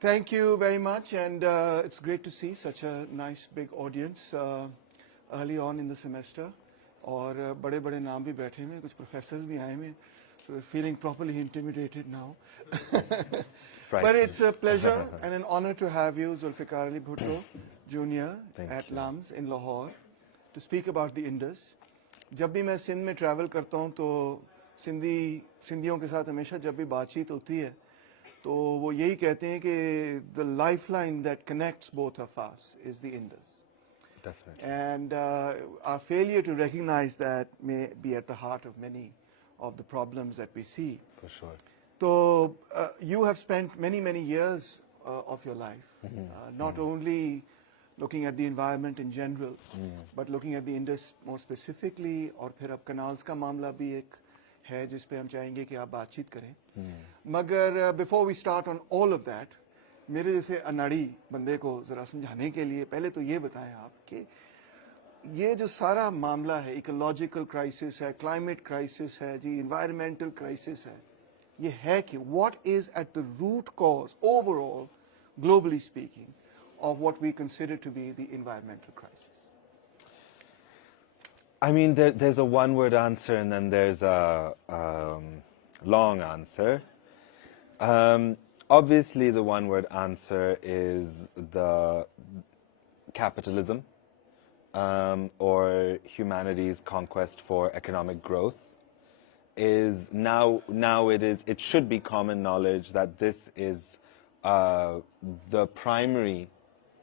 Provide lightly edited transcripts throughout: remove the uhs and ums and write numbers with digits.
Thank you very much, and it's great to see such a nice big audience early on in the semester. और बड़े-बड़े नाम भी बैठे हुए हैं, कुछ professors भी आए हुए हैं, so we're feeling properly intimidated now. But it's a pleasure and an honor to have you, Zulfiqar Ali Bhutto, Junior, at LAMS in Lahore, to speak about the Indus. जब भी मैं सिंध में travel करता हूँ तो सिंधियों के साथ हमेशा जब भी बातचीत होती है तो वो यही कहते हैं कि the lifeline that connects both of us is the Indus. Definitely. And our failure to recognize that may be at the heart of many of the problems that we see. For sure. So you have spent many, many years of your life, not only looking at the environment in general, but looking at the Indus more specifically, और फिर अब canals का मामला भी एक है जिस पे हम चाहेंगे कि आप बातचीत करें. मगर before we start on all of that, मेरे जैसे अनाड़ी बंदे को जरा समझाने के लिए पहले तो ये बताएं आप कि ये जो सारा मामला है, इकोलॉजिकल क्राइसिस है, क्लाइमेट क्राइसिस है जी, एनवायरमेंटल क्राइसिस है, ये है कि what is at the root cause overall globally speaking of what we consider to be the environmental crisis? I mean, there's a one-word answer and then there's a long answer. Obviously, the one-word answer is the capitalism or humanity's conquest for economic growth. Is now it should be common knowledge that this is the primary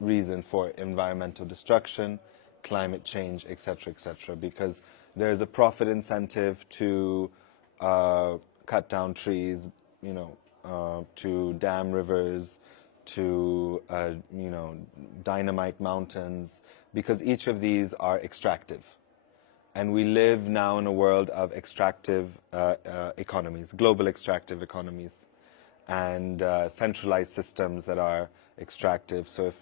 reason for environmental destruction, climate change, etc., because there's a profit incentive to cut down trees, to dam rivers, to dynamite mountains, because each of these are extractive. And we live now in a world of extractive economies, global extractive economies, and centralized systems that are extractive. So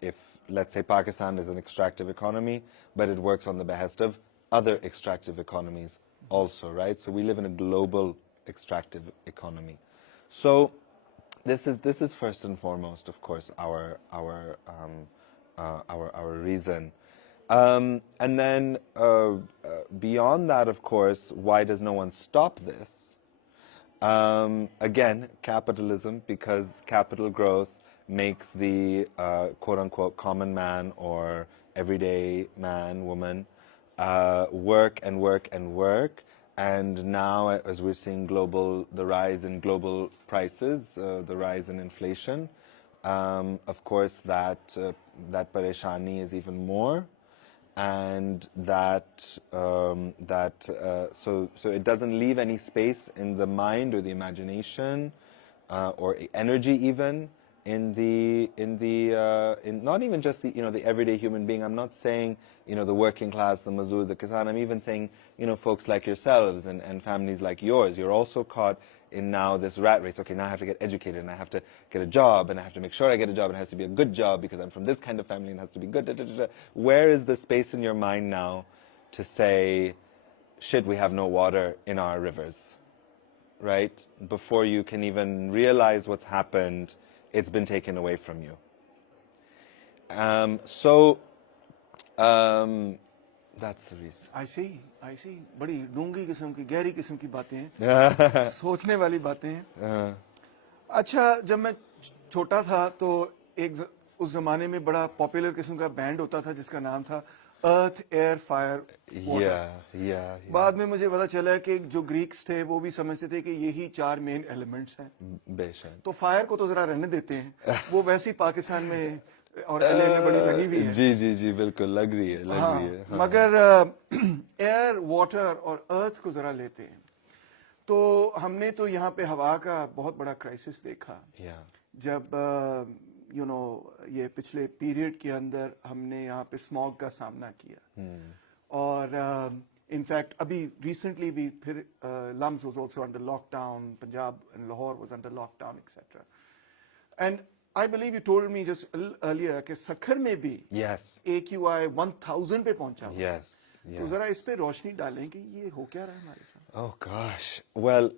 if let's say Pakistan is an extractive economy, but it works on the behest of other extractive economies also, right? So we live in a global extractive economy. So this is first and foremost, of course, our reason. And then beyond that, of course, why does no one stop this? Again, capitalism, because capital growth makes the quote-unquote common man or everyday man, woman, work and work and work. And now, as we're seeing the rise in global prices, the rise in inflation, of course that pareshani is even more. And so it doesn't leave any space in the mind or the imagination or energy even in not even just the everyday human being. I'm not saying the working class, the mazdoor, the kisan. I'm even saying folks like yourselves and families like yours. You're also caught in now this rat race. Okay, now I have to get educated and I have to get a job and I have to make sure I get a job and it has to be a good job because I'm from this kind of family and it has to be good. Where is the space in your mind now to say, shit, we have no water in our rivers, right? Before you can even realize what's happened, it's been taken away from you. That's the reason. I see. बड़ी डूंगी किस्म की, गहरी किस्म की बातें हैं, सोचने वाली बातें हैं. अच्छा, जब मैं छोटा था तो उस जमाने में बड़ा पॉपुलर किस्म का बैंड होता था जिसका नाम था अर्थ, एयर, फायर, वाटर. बाद में मुझे पता चला कि जो ग्रीक्स थे वो भी समझते थे कि यही 4 मेन एलिमेंट्स हैं. बेशक. तो फायर को तो जरा रहने देते हैं, वो वैसे ही पाकिस्तान में और एलए में बड़ी लगी हुई है. जी बिल्कुल लग रही है. हाँ. मगर एयर, वाटर और अर्थ को जरा लेते हैं तो हमने तो यहाँ पे हवा का बहुत बड़ा क्राइसिस देखा. जब ये पिछले पीरियड के अंदर हमने यहाँ पे स्मॉग का सामना किया. और इनफैक्ट अभी रिसेंटली भी फिर LUMS was also under lockdown, Punjab and Lahore was under lockdown etcetera. And I believe you told me just earlier कि सखर में भी AQI 1000 पे पहुंचा. तो जरा इस पे रोशनी डालें कि ये हो क्या रहा है हमारे साथ. Oh gosh. Well,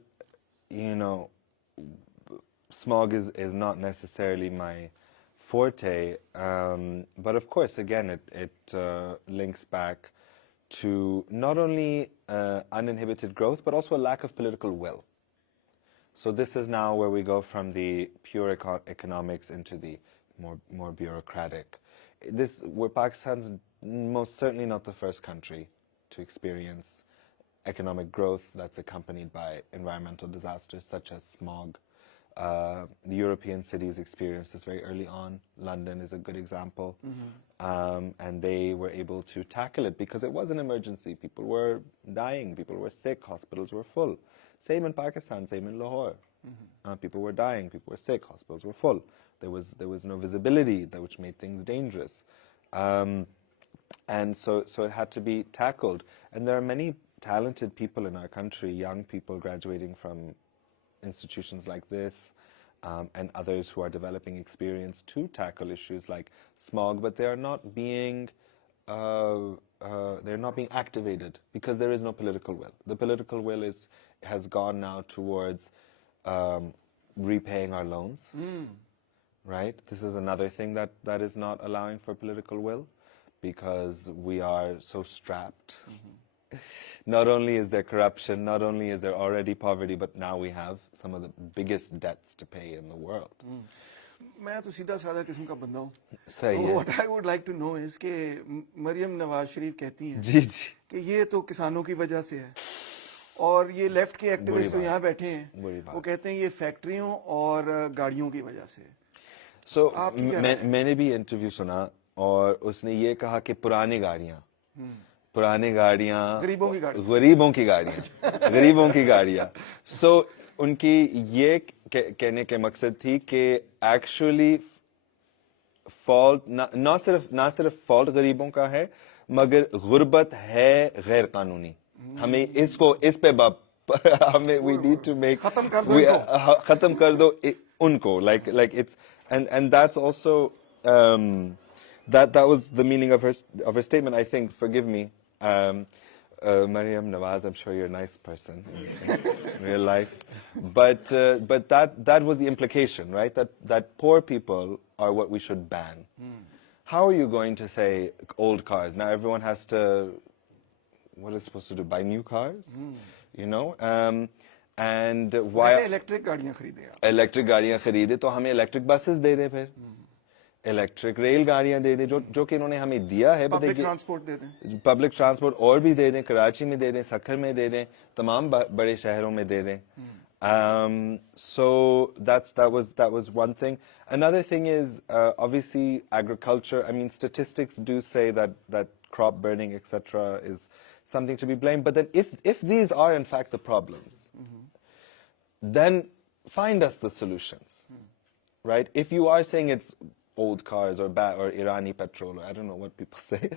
smog is not necessarily my forte, but of course, again, it links back to not only uninhibited growth, but also a lack of political will. So this is now where we go from the pure economics into the more bureaucratic. Where Pakistan's most certainly not the first country to experience economic growth that's accompanied by environmental disasters such as smog. The European cities experienced this very early on. London is a good example. And they were able to tackle it because it was an emergency. People were dying, people were sick, hospitals were full. Same in Pakistan, same in Lahore. People were dying, people were sick, hospitals were full. There was no visibility, which made things dangerous. And so it had to be tackled. And there are many talented people in our country, young people graduating from institutions like this, and others who are developing experience to tackle issues like smog, but they are not being activated because there is no political will. The political will has gone now towards repaying our loans, right? This is another thing that is not allowing for political will because we are so strapped. Not only is there corruption, not only is there already poverty, but now we have some of the biggest debts to pay in the world. मैं तो सीधा साधा किस्म का बंदा हूँ. सही है. What I would like to know is कि मरियम नवाज शरीफ कहती हैं जी जी कि ये तो किसानों की वजह से है और ये लेफ्ट के एक्टिविस्ट जो यहाँ बैठे हैं वो कहते हैं ये फैक्ट्रियों और गाड़ियों की वजह से. So मैंने भी इंटरव्यू सुना और उसने ये कहा कि पुरानी गाड़ियाँ गरीबों की गाड़ियाँ So उनकी ये कहने के मकसद थी कि एक्चुअली फॉल्ट ना सिर्फ फॉल्ट गरीबों का है मगर गुर्बत है गैर कानूनी. हमें इस पे हमें we need to make खत्म कर दो उनको like it's and that's also that was the meaning of her statement. I think, forgive me, Maryam Nawaz, I'm sure you're a nice person in real life, but that was the implication, right? That poor people are what we should ban. How are you going to say old cars? Now everyone has to, what is supposed to do? Buy new cars, you know? And why? Electric गाड़ियाँ खरीदे. Electric गाड़ियाँ खरीदे तो हमें electric buses दे दें फिर. Electric rail गाड़ियां दे दें जो कि इन्होंने हमें दिया है. पब्लिक ट्रांसपोर्ट दे दें. पब्लिक ट्रांसपोर्ट और भी दे दें. कराची में दे दें, सखर में दे दें, तमाम बड़े शहरों में दे दें. So that was one thing. Another thing is obviously agriculture. I mean, statistics do say that crop burning, etc., is something to be blamed. But then if these are in fact the problems, then find us the solutions, right? If you are saying it's old cars or Irani petrol, or I don't know what people say,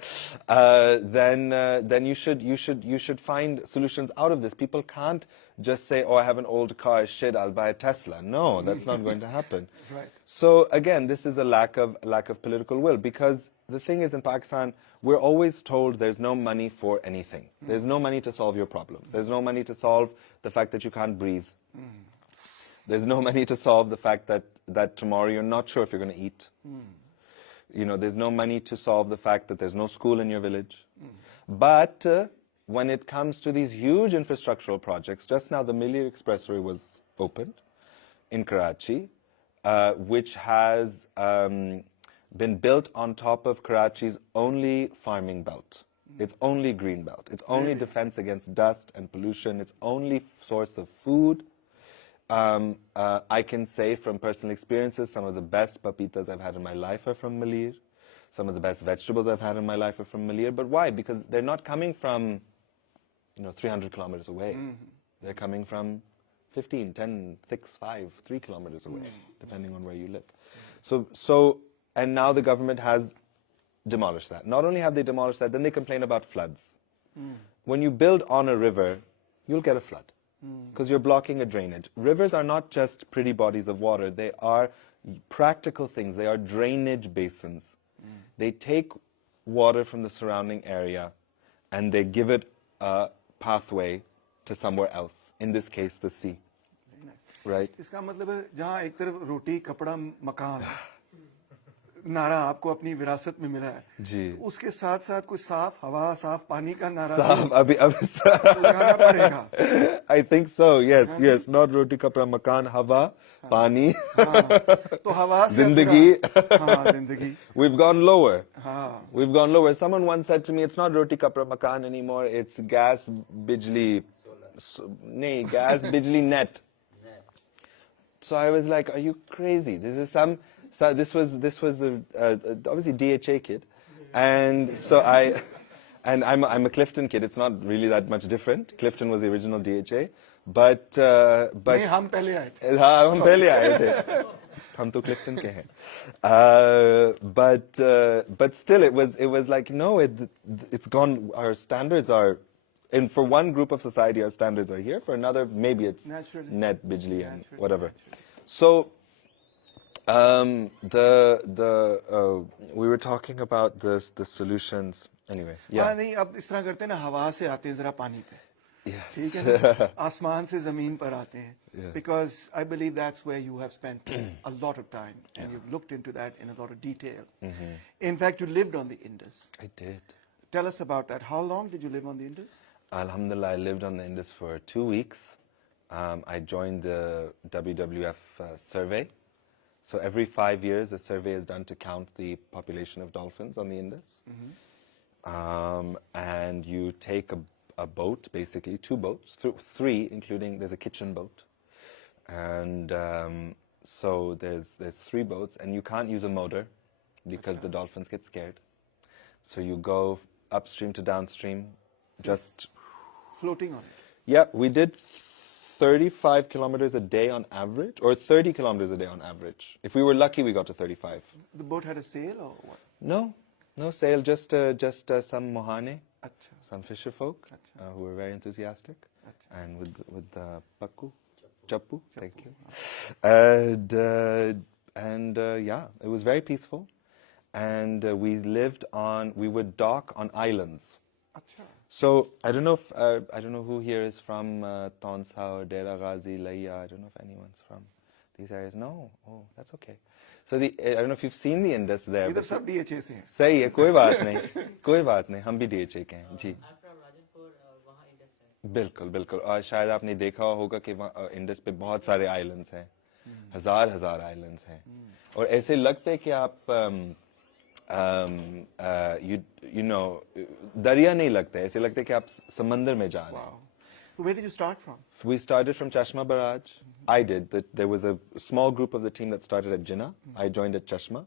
then you should find solutions out of this. People can't just say, oh, I have an old car, shit, I'll buy a Tesla. No, that's not going to happen. Right. So again, this is a lack of political will, because the thing is, in Pakistan, we're always told there's no money for anything. There's no money to solve your problems. There's no money to solve the fact that you can't breathe. There's no money to solve the fact that tomorrow you're not sure if you're going to eat. You know, there's no money to solve the fact that there's no school in your village. But when it comes to these huge infrastructural projects, just now the Millir Expressway was opened in Karachi, which has been built on top of Karachi's only farming belt. It's only green belt. It's only defense against dust and pollution. It's only source of food. I can say from personal experiences, some of the best papitas I've had in my life are from Millir. Some of the best vegetables I've had in my life are from Millir. But why? Because they're not coming from, 300 kilometers away. They're coming from 15, 10, 6, 5, 3 kilometers away, depending on where you live. So, and now the government has demolished that. Not only have they demolished that, then they complain about floods. When you build on a river, you'll get a flood, because you're blocking a drainage. Rivers are not just pretty bodies of water. They are practical things. They are drainage basins. They take water from the surrounding area and they give it a pathway to somewhere else, in this case, the sea. Right. इसका मतलब है जहाँ एक तरफ रोटी कपड़ा मकान नारा आपको अपनी विरासत में मिला है, जी। तो उसके साथ साथ कोई साफ हवा साफ पानी का नारा साफ अभी तो गाना पड़ेगा। I think so. Yes. Not roti kapra makan, hava, pani. तो हवा से Zindagi. जिंदगी We've gone lower. हाँ We've gone lower. Someone once said to me, it's not roti kapra makan anymore, it's gas bijli. Nahi, gas bijli net. So I was like, are you crazy? This is this was obviously DHA kid. And so I'm a Clifton kid. It's not really that much different. Clifton was the original DHA. But नहीं हम पहले आए थे। हाँ हम पहले आए थे हम तो क्लिफ्टन के हैं but still it was like no it's gone. Our standards are, and for one group of society our standards are here, for another maybe it's Naturally. net bijli and Naturally, whatever. naturally. So we were talking about the solutions anyway. हाँ नहीं अब इस तरह करते हैं ना, हवा से आते हैं जरा पानी पे, Yes. ठीक है ना, आसमान से जमीन पर आते हैं, Yeah. because I believe that's where you have spent a lot of time and you've looked into that in a lot of detail. In fact, you lived on the Indus. I did. Tell us about that. How long did you live on the Indus? Alhamdulillah, I lived on the Indus for 2 weeks. I joined the WWF survey. So every 5 years, a survey is done to count the population of dolphins on the Indus. And you take a boat, basically, 2 boats, 3, including there's a kitchen boat. And so there's 3 boats, and you can't use a motor because the dolphins get scared. So you go upstream to downstream, just... Floating on it. Yeah, we did 35 kilometers a day on average, or 30 kilometers a day on average. If we were lucky, we got to 35. The boat had a sail or what? No sail, just some mohane, Acha. some fisher folk who were very enthusiastic, and with pakku, chappu, thank you. And yeah, it was very peaceful, and we would dock on islands. Acha. So I don't know who here is from Tonsau, Dera Ghazi, Laiya. I don't know if anyone's from these areas. No, oh, that's okay. So I don't know if you've seen the Indus there. इधर सब DHA से हैं. सही है, कोई बात नहीं, हम भी DHA के हैं, जी. बिल्कुल, और शायद आपने देखा होगा कि वहाँ इंडस पे बहुत सारे आइलैंड्स हैं, हजार आइलैंड्स हैं, और ऐसे लगते कि आप you know, दरिया नहीं लगता है, ऐसे लगता है कि आप समंदर में जा रहे हैं. Wow. So where did you start from? We started from Chashma Barrage. I did. There was a small group of the team that started at Jinnah. I joined at Chashma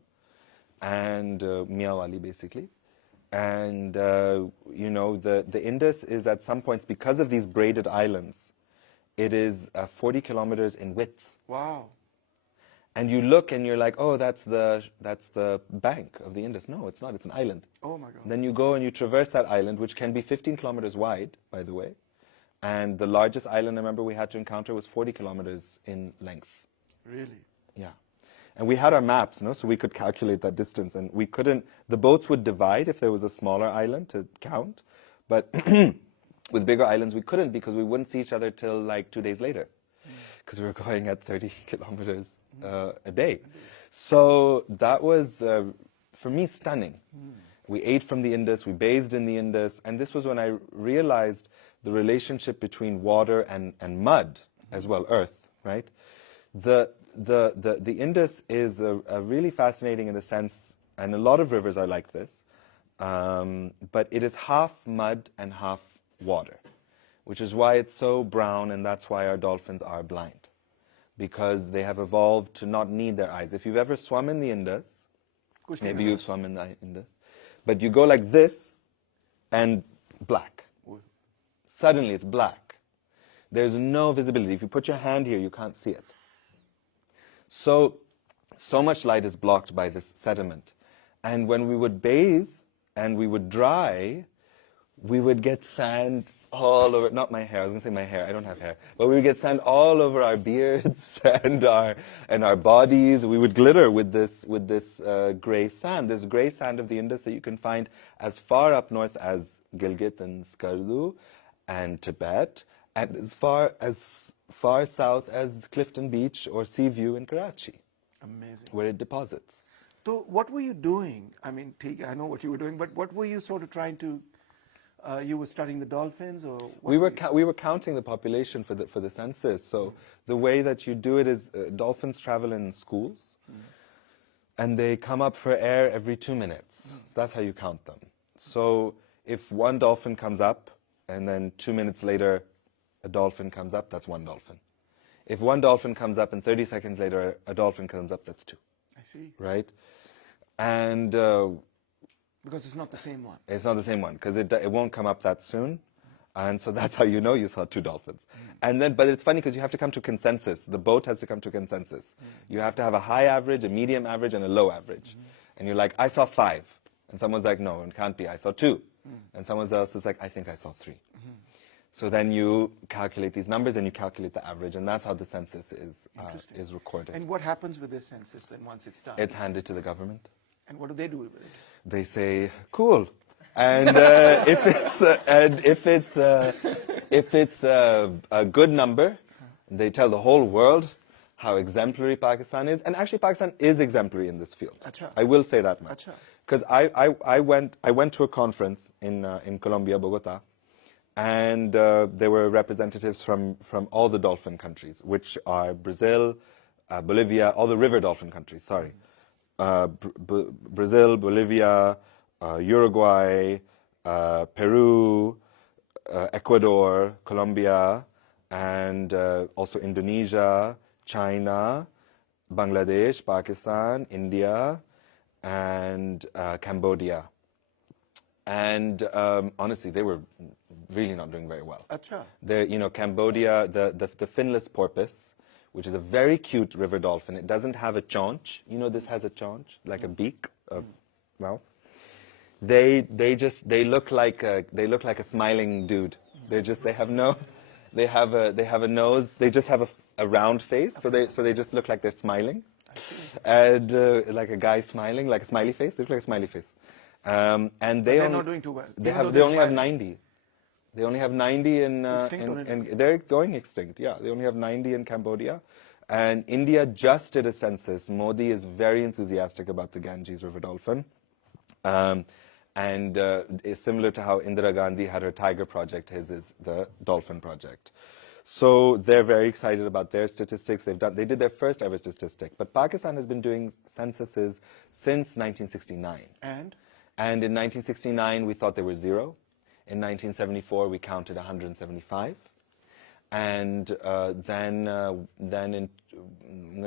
and Miawali, basically. And you know, the Indus is at some points, because of these braided islands, it is 40 kilometers in width. Wow. And you look and you're like, oh, that's the bank of the Indus. No, it's not. It's an island. Oh my God. And then you go and you traverse that island, which can be 15 kilometers wide, by the way. And the largest island I remember we had to encounter was 40 kilometers in length. Really? Yeah. And we had our maps, no? So we could calculate that distance. And we couldn't, the boats would divide if there was a smaller island to count. But with bigger islands, we couldn't, because we wouldn't see each other till like 2 days later, because we were going at 30 kilometers a day. So that was, for me, stunning. We ate from the Indus, we bathed in the Indus, and this was when I realized the relationship between water and mud as well, earth, right? The Indus is a really fascinating in the sense, and a lot of rivers are like this, but it is half mud and half water, which is why it's so brown, and that's why our dolphins are blind, because they have evolved to not need their eyes. If you've ever swum in the Indus, maybe you've swum in the Indus, but you go like this and black. Suddenly it's black. There's no visibility. If you put your hand here, you can't see it. So much light is blocked by this sediment. And when we would bathe and we would dry, we would get sand all over, not my hair, I was going to say my hair, I don't have hair, but we would get sand all over our beards and our bodies. We would glitter with this gray sand, this gray sand of the Indus that you can find as far up north as Gilgit and Skardu and Tibet, and as far as far south as Clifton Beach or Sea View in Karachi, Amazing. where it deposits. So what were you doing? I mean, I know what you were doing, but what were you sort of trying to? You were studying the dolphins, or what we were counting the population for the census. So the way that you do it is dolphins travel in schools, and they come up for air every 2 minutes. So that's how you count them. So if one dolphin comes up, and then 2 minutes later, a dolphin comes up, that's one dolphin. If one dolphin comes up and 30 seconds later a dolphin comes up, that's two. I see. Right? And because it's not the same one. it's not the same one, because it won't come up that soon. And so that's how you know you saw two dolphins. And then, but it's funny because you have to come to consensus. The boat has to come to consensus. You have to have a high average, a medium average, and a low average. And you're like, I saw 5. And someone's like, no, it can't be. I saw 2. And someone else is like, I think I saw 3. So then you calculate these numbers and you calculate the average, and that's how the census is recorded. And what happens with this census then once it's done? It's handed to the government. And what do they do with it? They say, cool. And if it's a good number, they tell the whole world how exemplary Pakistan is. And actually, Pakistan is exemplary in this field. Achha. I will say that much. Achha. Because I went to a conference in Colombia, Bogota, and there were representatives from all the dolphin countries, which are Brazil, Bolivia, all the river dolphin countries, sorry. Brazil, Bolivia, Uruguay, Peru, Ecuador, Colombia, and also Indonesia, China, Bangladesh, Pakistan, India, and Cambodia. And honestly, they were really not doing very well. Achha. Cambodia, the finless porpoise, which is a very cute river dolphin. It doesn't have a chaunch. This has a chaunch, like a beak, a mouth. They look like a smiling dude. They have a nose. They just have a round face. Okay. So they just look like they're smiling, and like a guy smiling, like a smiley face. They look like a smiley face. And they're not doing too well. They only have 90. They only have 90 in they're going extinct. Yeah, they only have 90 in Cambodia, and India just did a census. Modi is very enthusiastic about the Ganges river dolphin, and is similar to how Indira Gandhi had her tiger project. His is the dolphin project. So they're very excited about their statistics. They did their first ever statistic, but Pakistan has been doing censuses since 1969. And in 1969 we thought there were 0. In 1974, we counted 175, and then I'm going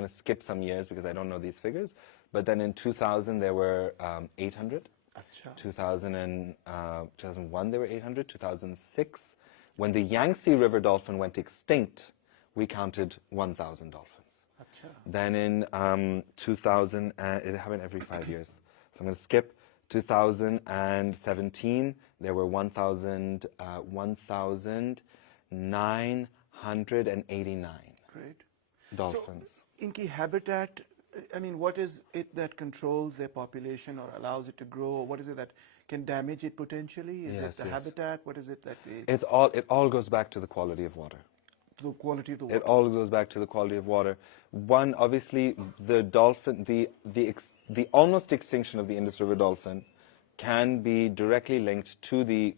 to skip some years because I don't know these figures, but then in 2000 there were 800. Achha. 2001 there were 800. 2006, when the Yangtze River dolphin went extinct, we counted 1,000 dolphins. Achha. Then in 2000, it happened every 5 years, so I'm going to skip. 2017, there were 1,989 Great. dolphins. So, Inky, habitat, I mean, what is it that controls their population or allows it to grow? What is it that can damage it potentially? Is it the habitat? What is it that it all goes back to the quality of water. The quality of the water. It all goes back to the quality of water. One, obviously, the dolphin, the almost extinction of the Indus River dolphin can be directly linked to the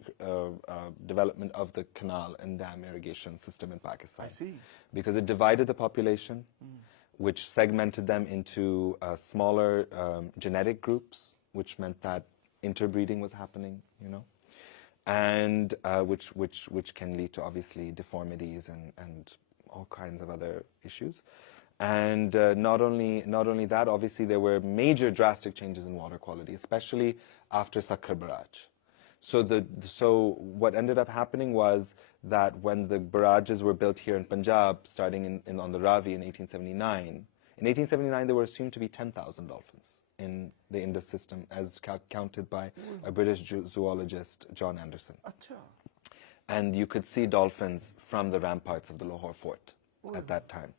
development of the canal and dam irrigation system in Pakistan. I see. Because it divided the population, which segmented them into smaller genetic groups, which meant that interbreeding was happening, and which can lead to obviously deformities and all kinds of other issues. And not only that, obviously there were major drastic changes in water quality, especially after Sakhar barrage. So what ended up happening was that when the barrages were built here in Punjab, starting on the Ravi in 1879, there were assumed to be 10,000 dolphins in the Indus system, as counted by a British zoologist, John Anderson. Achha. And you could see dolphins from the ramparts of the Lahore fort at that time.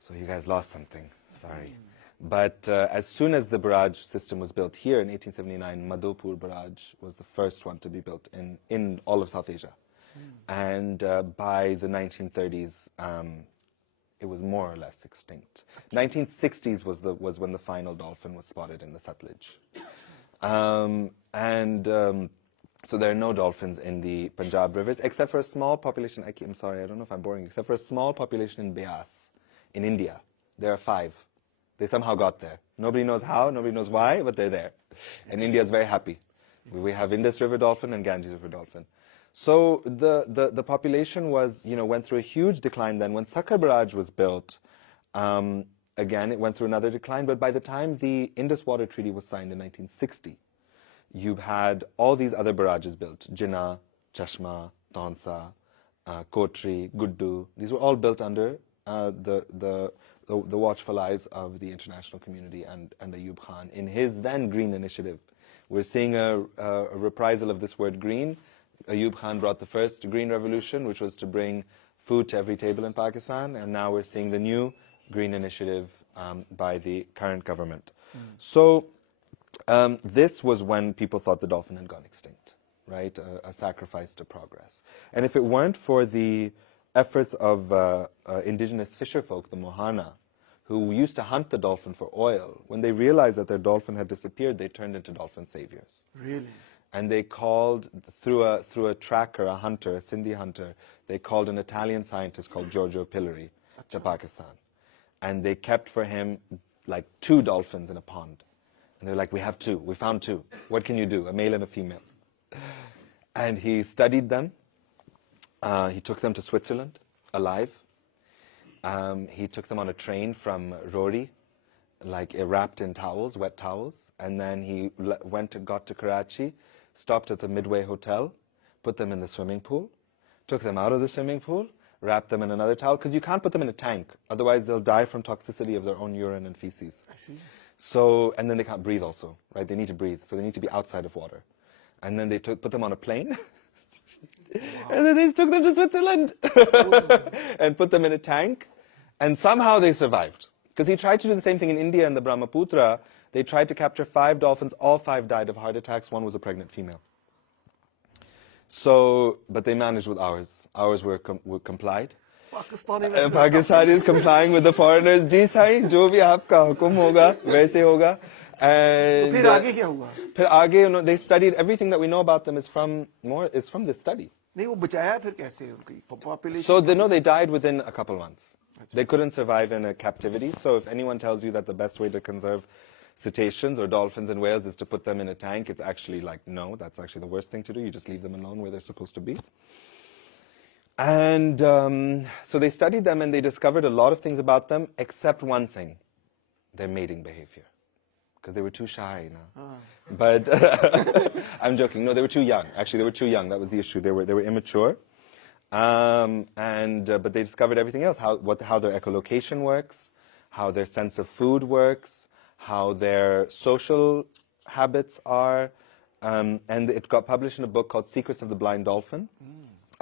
So you guys lost something, sorry. But as soon as the barrage system was built here in 1879, Madhopur barrage was the first one to be built in all of South Asia. And by the 1930s, it was more or less extinct. 1960s was when the final dolphin was spotted in the Sutlej. So there are no dolphins in the Punjab rivers, except for a small population. I'm sorry, I don't know if I'm boring. Except for a small population in Beas, in India. There are 5. They somehow got there. Nobody knows how, nobody knows why, but they're there. And India is very happy. We have Indus River dolphin and Ganges River dolphin. So the population was, went through a huge decline then. When Sakhar Barrage was built, again, it went through another decline. But by the time the Indus Water Treaty was signed in 1960, you had all these other barrages built. Jinnah, Chashma, Taunsa, Kotri, Guddu. These were all built under the watchful eyes of the international community and Ayub Khan in his then Green Initiative. We're seeing a reprisal of this word green. Ayub Khan brought the first Green Revolution, which was to bring food to every table in Pakistan, and now we're seeing the new Green Initiative by the current government. So this was when people thought the dolphin had gone extinct, right? A sacrifice to progress. And if it weren't for the efforts of indigenous fisherfolk, the Mohana, who used to hunt the dolphin for oil, when they realized that their dolphin had disappeared, they turned into dolphin saviors. Really? And they called, through a tracker, a hunter, a Sindhi hunter, they called an Italian scientist called Giorgio Pillari to Pakistan. And they kept for him like 2 dolphins in a pond. And they're like, we have 2, we found 2. What can you do? A male and a female. And he studied them. He took them to Switzerland, alive. He took them on a train from Rohri, like wrapped in towels, wet towels. And then he got to Karachi, stopped at the Midway Hotel, put them in the swimming pool, took them out of the swimming pool, wrapped them in another towel, because you can't put them in a tank. Otherwise, they'll die from toxicity of their own urine and feces. I see. So, and then they can't breathe also, right? They need to breathe, so they need to be outside of water. And then they put them on a plane. Wow. And then they took them to Switzerland and put them in a tank. And somehow they survived. Because he tried to do the same thing in India in the Brahmaputra. They tried to capture 5 dolphins. All 5 died of heart attacks. 1 was a pregnant female. So, but they managed with ours. Ours were complied. Pakistan is complying with the foreigners. Ji sai, jo bhi aapka hukum hoga, waise hoga. And फिर आगे क्या हुआ? फिर आगे, they studied everything that we know about them is from this study. नहीं वो बचाया फिर कैसे उनकी population? So they died within a couple months. They couldn't survive in a captivity. So if anyone tells you that the best way to conserve cetaceans or dolphins and whales is to put them in a tank, it's actually like, no, that's actually the worst thing to do. You just leave them alone where they're supposed to be. And so they studied them and they discovered a lot of things about them, except one thing, their mating behavior. Because they were too shy now. But I'm joking. No, they were too young. Actually, they were too young. That was the issue. They were immature. But they discovered everything else, how their echolocation works, how their sense of food works, how their social habits are. And it got published in a book called Secrets of the Blind Dolphin.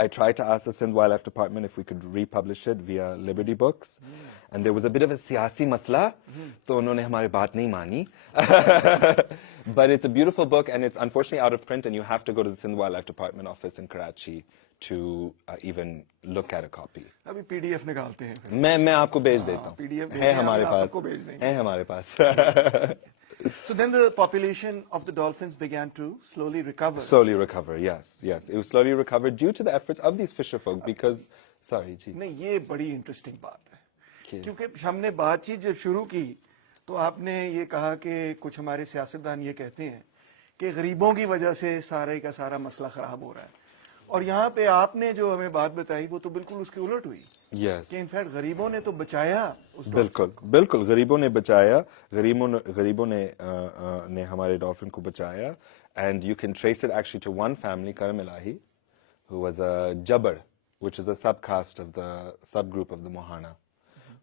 I tried to ask the Sindh Wildlife Department if we could republish it via Liberty Books. And there was a bit of a siyasi masla, so unhone hamari baat nahi mani. But it's a beautiful book, and it's unfortunately out of print, and you have to go to the Sindh Wildlife Department office in Karachi to even look at a copy. अभी PDF निकालते हैं फिर. मैं आपको भेज देता हूँ. PDF है हमारे पास. सबको भेज देंगे. है हमारे पास. So then the population of the dolphins began to slowly recover. Slowly recover, yes. It was slowly recovered due to the efforts of these fisherfolk because, sorry, जी. नहीं ये बड़ी interesting बात है. क्योंकि हमने बातचीत जब शुरू की तो आपने ये कहा कि कुछ हमारे सियासतदान ये कहते हैं कि गरीबों की वजह से सारे का सारा मसला खराब हो रहा है. और यहाँ पे आपने जो हमें बात बताई वो तो बिल्कुल उसकी उलट हुई. Yes. कि इनफैक्ट गरीबों ने तो बचाया उस बिल्कुल गरीबों ने बचाया गरीबों ने हमारे डॉल्फिन को बचाया. And you can trace it actually to one family, Karam Ilahi, who was a Jabbar, which is a subcaste of the subgroup of the Mohana,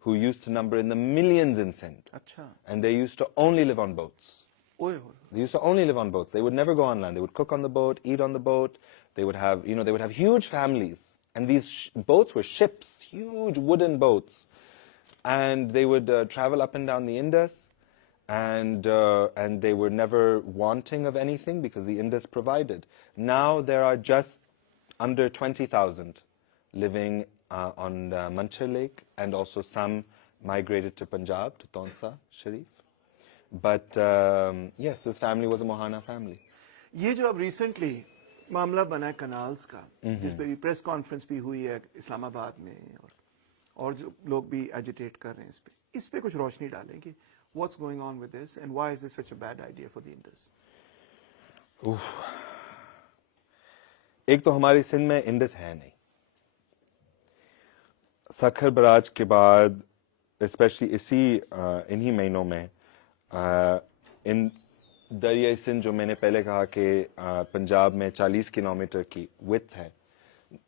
who used to number in the millions in Sindh. अच्छा. And they used to only live on boats. They used to only live on boats. They would never go on land. They would cook on the boat, eat on the boat. They would have, they would have huge families. And these boats were ships, huge wooden boats. And they would travel up and down the Indus. And they were never wanting of anything because the Indus provided. Now there are just under 20,000 living on Manchar Lake, and also some migrated to Punjab, to Tonsa Sharif. But yes, this family was a Mohana family. ये जो अब recently मामला बना है canals का, जिस पे भी प्रेस कॉन्फ्रेंस भी हुई है इस्लामाबाद में, और जो लोग भी एजिटेट कर रहे हैं इस पे कुछ रोशनी डालें कि what's going on with this and why is this such a bad idea for the Indus? एक तो हमारी सिंध में इंडस है नहीं. सखर बराज के बाद स्पेशली इन्हीं महीनों में इन दरियाई सिंध, जो मैंने पहले कहा कि पंजाब में 40 किलोमीटर की विड्थ है,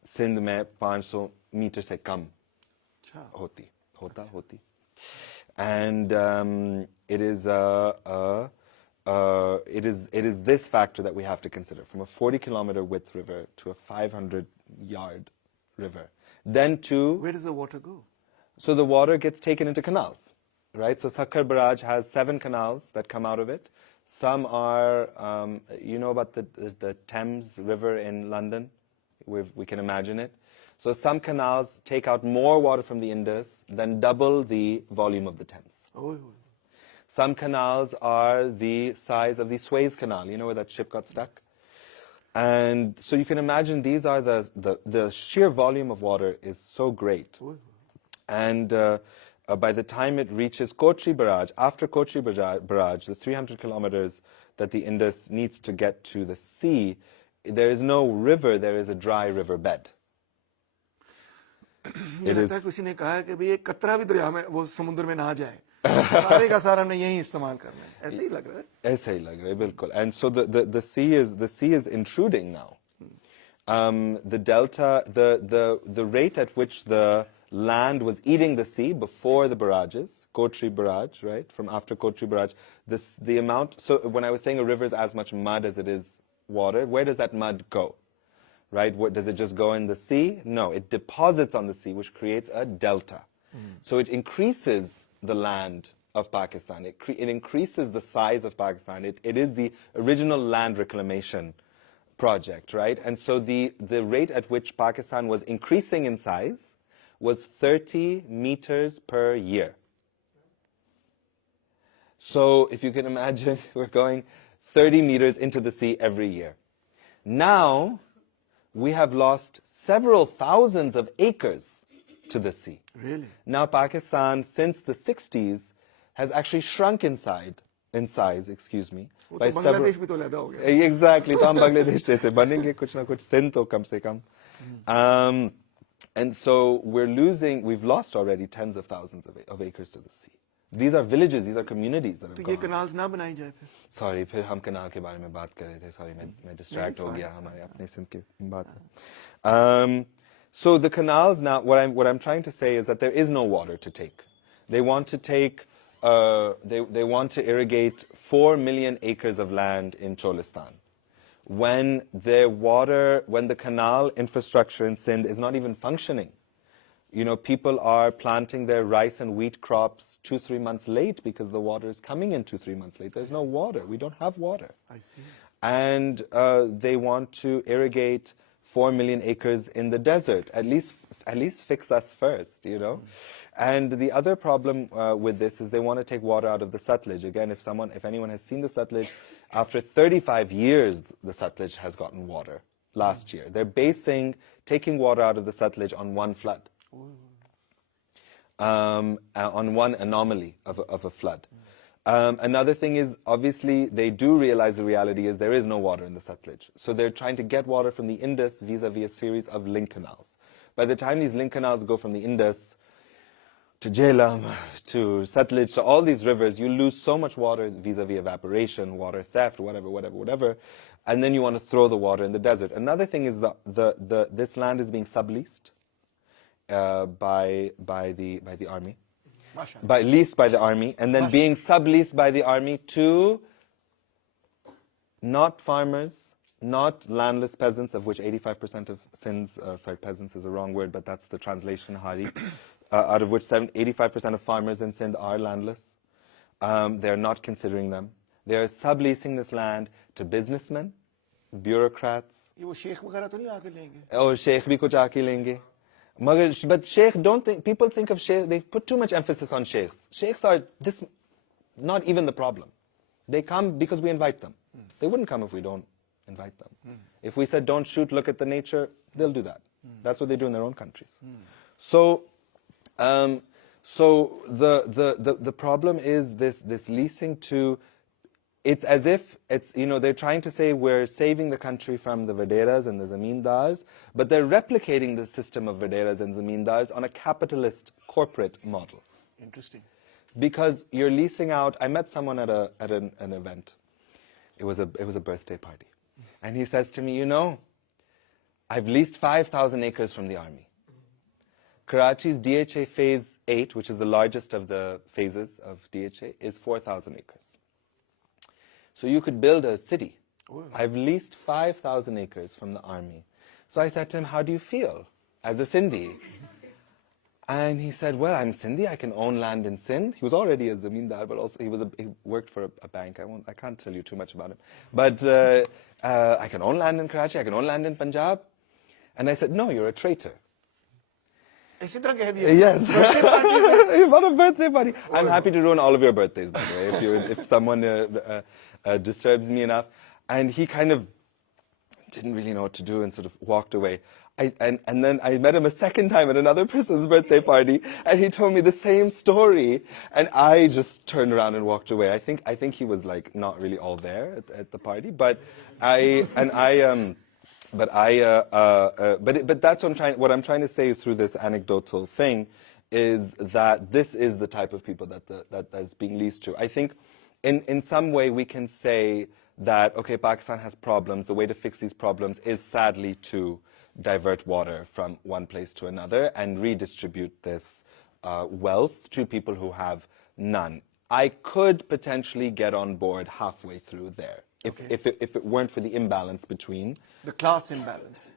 सिंध में 500 मीटर से कम होती. And it is this factor that we have to consider, from a 40-kilometer width river to a 500-yard river. Then to... Where does the water go? So the water gets taken into canals, right? So Sakhar Barrage has 7 canals that come out of it. Some are, you know about the Thames River in London? We can imagine it. So some canals take out more water from the Indus than double the volume of the Thames. Oh. Some canals are the size of the Suez Canal, you know, where that ship got stuck? And so you can imagine these are the sheer volume of water is so great. And by the time it reaches Kochi Barrage, after Kochi Barrage, the 300 kilometers that the Indus needs to get to the sea, there is no river, there is a dry river bed. ये लगता है किसी ने कहा है कि भाई एक कतरा भी दरिया में वो समुद्र में ना जाए, सारे का सारा हमने यही इस्तेमाल करना है. ऐसे ही लग रहा है. ऐसे ही लग रहा है, बिल्कुल. And so the sea is intruding now. The delta, the rate at which the land was eating the sea before the barrages, Kochi Barrage, right? From after Kochi Barrage, the amount. So when I was saying a river is as much mud as it is water, where does that mud go? Right? Does it just go in the sea? No, it deposits on the sea, which creates a delta. So it increases the land of Pakistan. It increases the size of Pakistan. It is the original land reclamation project, right? And so the rate at which Pakistan was increasing in size was 30 meters per year. So if you can imagine, we're going 30 meters into the sea every year. Now, we have lost several thousands of acres to the sea. Really? Now Pakistan, since the 60s, has actually shrunk in size, excuse me, by several... Bangladesh bhi to lehda ho gaya. Exactly. तो हम बांग्लादेश जैसे बनेंगे कुछ ना कुछ, सिंध तो कम से कम. And so we've lost already tens of thousands of acres to the sea. These are villages, these are communities that have तो gone. ये canals ना बनाई जाए फिर? Sorry, फिर हम canal के बारे में बात कर रहे थे. Sorry, मैं distract हो गया हमारे अपने सिंध के बात में. So the canals now, what I'm trying to say is that there is no water to take. They want to take, they want to irrigate 4 million acres of land in Cholistan. When the canal infrastructure in Sindh is not even functioning. You know, people are planting their rice and wheat crops 2-3 months late because the water is coming in 2-3 months late. There's no water. We don't have water. I see. And they want to irrigate 4 million acres in the desert. At least fix us first, you know. And the other problem with this is they want to take water out of the Sutlej. Again, if anyone has seen the Sutlej, after 35 years, the Sutlej has gotten water last year. They're taking water out of the Sutlej on one flood. On one anomaly of a flood. Another thing is, obviously, they do realize the reality is there is no water in the Sutlej. So they're trying to get water from the Indus vis-a-vis a series of link canals. By the time these link canals go from the Indus to Jhelum, to Sutlej, to all these rivers, you lose so much water vis-a-vis evaporation, water theft, whatever. And then you want to throw the water in the desert. Another thing is this land is being subleased. By the army, leased by the army, and then being subleased by the army to not farmers, not landless peasants, of which 85% of Sindh's, peasants is a wrong word, but that's the translation, Hari, out of which 85% of farmers in Sindh are landless. They're not considering them. They are subleasing this land to businessmen, bureaucrats, ये वो शेख वगैरह तो नहीं आके लेंगे? और शेख भी कुछ आके लेंगे. But sheikh, people think of sheikh, they put too much emphasis on sheikhs. Sheikhs are not even the problem. They come because we invite them. They wouldn't come if we don't invite them. If we said don't shoot, look at the nature, they'll do that. That's what they do in their own countries. So, the problem is this leasing to. It's as if they're trying to say we're saving the country from the Vaderas and the Zamindars, but they're replicating the system of Vaderas and Zamindars on a capitalist corporate model. Interesting. Because you're leasing out. I met someone at an event. It was a birthday party, and he says to me, I've leased 5,000 acres from the army. Karachi's DHA phase 8, which is the largest of the phases of DHA, is 4,000 acres. So you could build a city. I've leased 5,000 acres from the army. So I said to him, how do you feel as a Sindhi? And he said, well, I'm Sindhi. I can own land in Sindh. He was already a Zamindar, but also he worked for a bank. I can't tell you too much about him. But I can own land in Karachi. I can own land in Punjab. And I said, no, you're a traitor. Yes. What a birthday party. I'm happy to ruin all of your birthdays, by the way, if someone disturbs me enough. And he kind of didn't really know what to do and sort of walked away. And then I met him a second time at another person's birthday party, and he told me the same story, and I just turned around and walked away. I think he was like not really all there at the party, but that's what I'm trying to say through this anecdotal thing is that this is the type of people that's being leased to. I think in some way we can say that, okay, Pakistan has problems. The way to fix these problems is sadly to divert water from one place to another and redistribute this wealth to people who have none. I could potentially get on board halfway through there. If it weren't for the imbalance between... The class imbalance.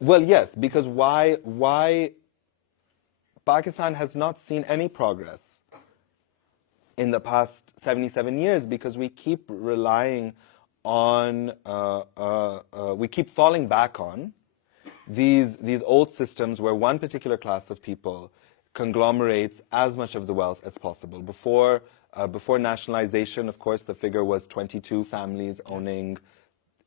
Well, yes, because why Pakistan has not seen any progress in the past 77 years because we keep relying on, we keep falling back on these old systems where one particular class of people conglomerates as much of the wealth as possible. Before nationalization, of course, the figure was 22 families owning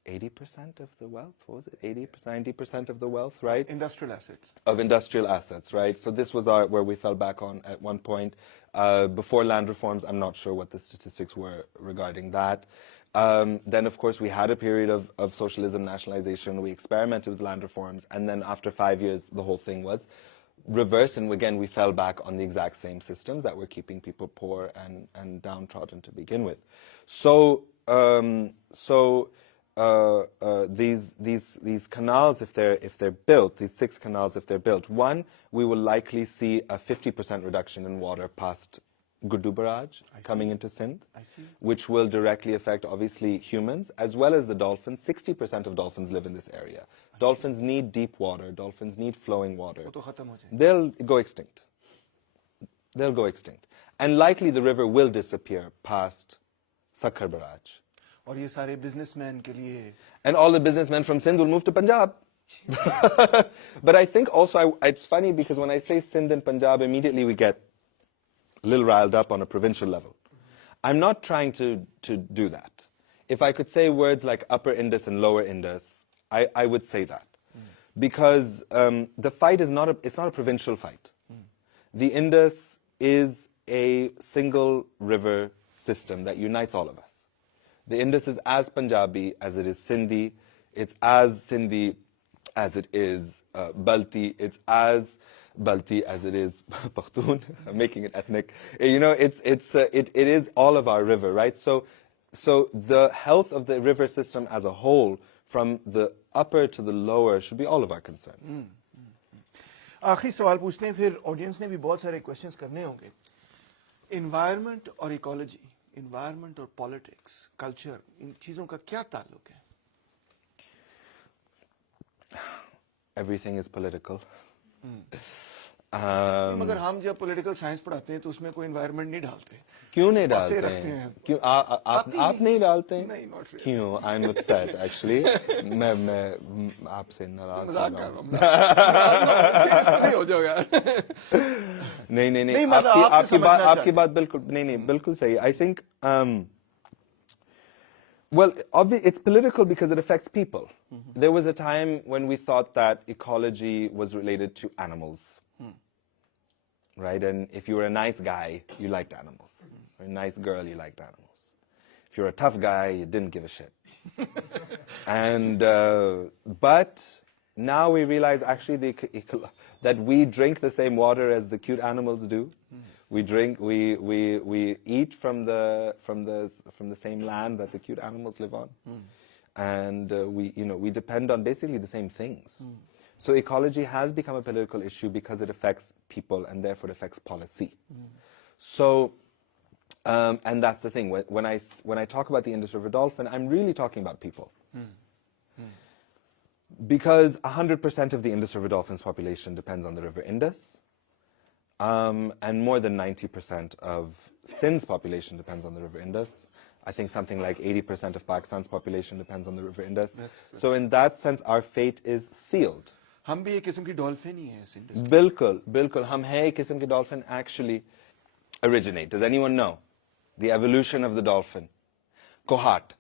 80% of the wealth. What was it? 90% of the wealth, right? Industrial assets. Of industrial assets, right? So this was where we fell back on at one point. Before land reforms, I'm not sure what the statistics were regarding that. Then, of course, we had a period of socialism, nationalization. We experimented with land reforms. And then after 5 years, the whole thing was reversed. And again, we fell back on the exact same systems that were keeping people poor and downtrodden to begin with. So, these canals, if they're built, these 6 canals, if they're built, one, we will likely see a 50% reduction in water past Guddu Barrage coming into Sindh, which will directly affect, obviously, humans, as well as the dolphins. 60% of dolphins live in this area. Dolphins need deep water. Dolphins need flowing water. They'll go extinct. They'll go extinct. And likely the river will disappear past Sakhar Barrage. And all the businessmen from Sindh will move to Punjab. But I think also, it's funny because when I say Sindh and Punjab, immediately we get a little riled up on a provincial level. I'm not trying to do that. If I could say words like Upper Indus and Lower Indus, I would say that. Because the fight is not a provincial fight. The Indus is a single river system that unites all of us. The Indus is as Punjabi as it is Sindhi. It's as Sindhi as it is Balti. It's as Balti as it is Pakhtun. I'm making it ethnic. It is all of our river, right? So the health of the river system as a whole, from the upper to the lower, should be all of our concerns. आखिरी सवाल पूछते हैं, फिर audience ने भी बहुत सारे questions करने होंगे. एनवायरनमेंट और इकोलॉजी, एनवायरनमेंट और पॉलिटिक्स, कल्चर, इन चीजों का क्या ताल्लुक है? Everything is political. मगर हम जब पॉलिटिकल साइंस पढ़ाते हैं तो उसमें कोई एनवायरनमेंट नहीं डालते. क्यों नहीं बसे डालते रखते हैं. क्यों आप नहीं डालते हैं? नहीं, not really. क्यों? I am upset actually. मैं आपसे नाराज मजाक हो कर रहा रहा हूँ. हूँ. सीरियस तो नहीं हो जाएगा. नहीं मतलब आपकी बात बिल्कुल नहीं बिल्कुल सही. I think well, obviously, it's political because it affects people. There was a time when we thought that ecology was related to animals, right? And if you were a nice guy, you liked animals. Or a nice girl, you liked animals. If you're a tough guy, you didn't give a shit. And but now we realize actually that we drink the same water as the cute animals do. We drink, we eat from the same land that the cute animals live on, and we depend on basically the same things. So ecology has become a political issue because it affects people and therefore it affects policy. So, and that's the thing. When I talk about the Indus River dolphin, I'm really talking about people. Because 100% of the Indus River dolphin's population depends on the River Indus. And more than 90% of Sindh's population depends on the River Indus. I think something like 80% of Pakistan's population depends on the River Indus. So in that sense, our fate is sealed. हम भी एक किस्म की dolphin ही हैं Sindh. बिल्कुल हम हैं एक किस्म के dolphin actually originate. Does anyone know the evolution of the dolphin? Kohat.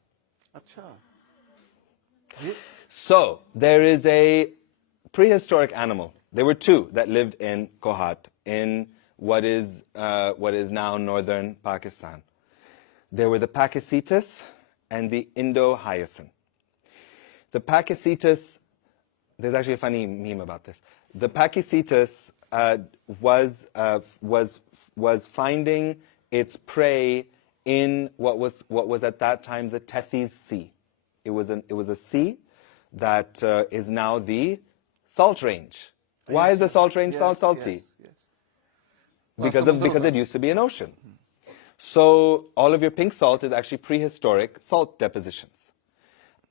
अच्छा. So there is a prehistoric animal. There were two that lived in Kohat, in what is now northern Pakistan. There were the Pachycetus and the Indo-Hyacin. The Pachycetus, there's actually a funny meme about this. The Pachycetus was finding its prey in what was at that time the Tethys Sea. It was a sea that is now the salt range. Why is the salt range salty? Yes. Because it used to be an ocean. So all of your pink salt is actually prehistoric salt depositions.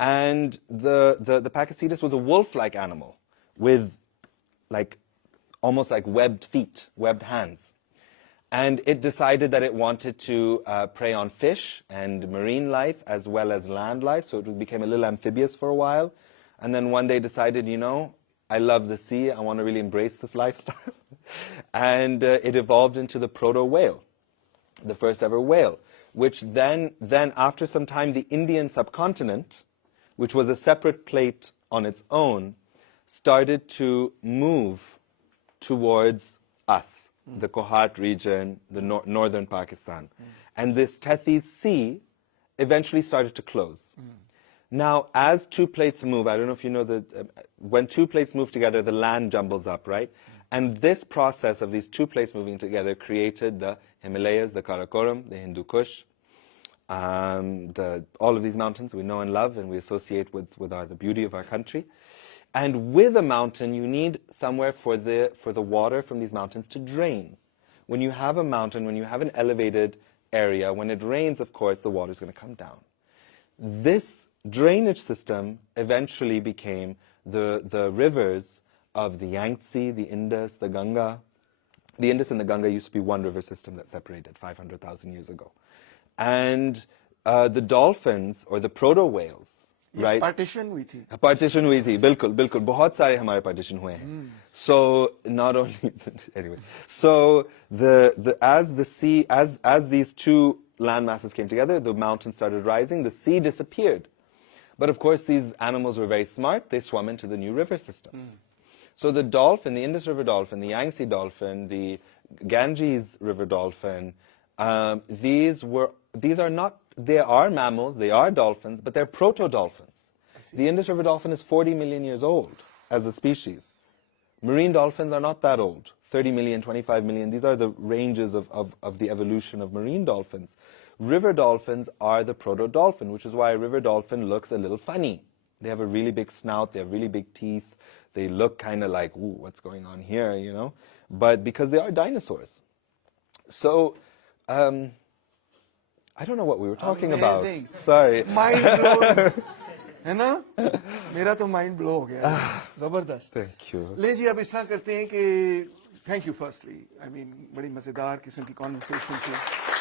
And the Pachycetus was a wolf-like animal with almost like webbed feet, webbed hands. And it decided that it wanted to prey on fish and marine life as well as land life. So it became a little amphibious for a while. And then one day decided, I love the sea. I want to really embrace this lifestyle. And it evolved into the proto-whale, the first ever whale, which then after some time, the Indian subcontinent, which was a separate plate on its own, started to move towards us, the Kohat region, the northern Pakistan. And this Tethys Sea eventually started to close. Now, as two plates move, I don't know if you know when two plates move together, the land jumbles up, right? And this process of these two plates moving together created the Himalayas, the Karakoram, the Hindu Kush, all of these mountains we know and love and we associate with the beauty of our country. And with a mountain, you need somewhere for the water from these mountains to drain. When you have a mountain, when you have an elevated area, when it rains, of course, the water is going to come down. This drainage system eventually became the rivers of the Yangtze, the Indus, the Ganga. The Indus and the Ganga used to be one river system that separated 500,000 years ago. And the dolphins, or the proto-whales, right? Partition हुई थी. Partition हुई थी, बिल्कुल, बिल्कुल. बहुत सारे हमारे partition हुए हैं. So not only, anyway. So as these two land masses came together, the mountains started rising, the sea disappeared. But of course, these animals were very smart. They swam into the new river systems. So the dolphin, the Indus River dolphin, the Yangtze dolphin, the Ganges River dolphin, these are mammals, they are dolphins, but they're proto-dolphins. The Indus River dolphin is 40 million years old as a species. Marine dolphins are not that old, 30 million, 25 million. These are the ranges of the evolution of marine dolphins. River dolphins are the proto-dolphin, which is why a river dolphin looks a little funny. They have a really big snout, they have really big teeth, they look kind of like, ooh, what's going on here, But because they are dinosaurs. So, I don't know what we were talking about. Sorry. Mind blown. है ना? मेरा तो mind blow हो गया. जबरदस्त. Thank you. ले जी अब इस तरह करते हैं कि Thank you firstly. I mean, बड़ी मजेदार किस्म की conversation थी.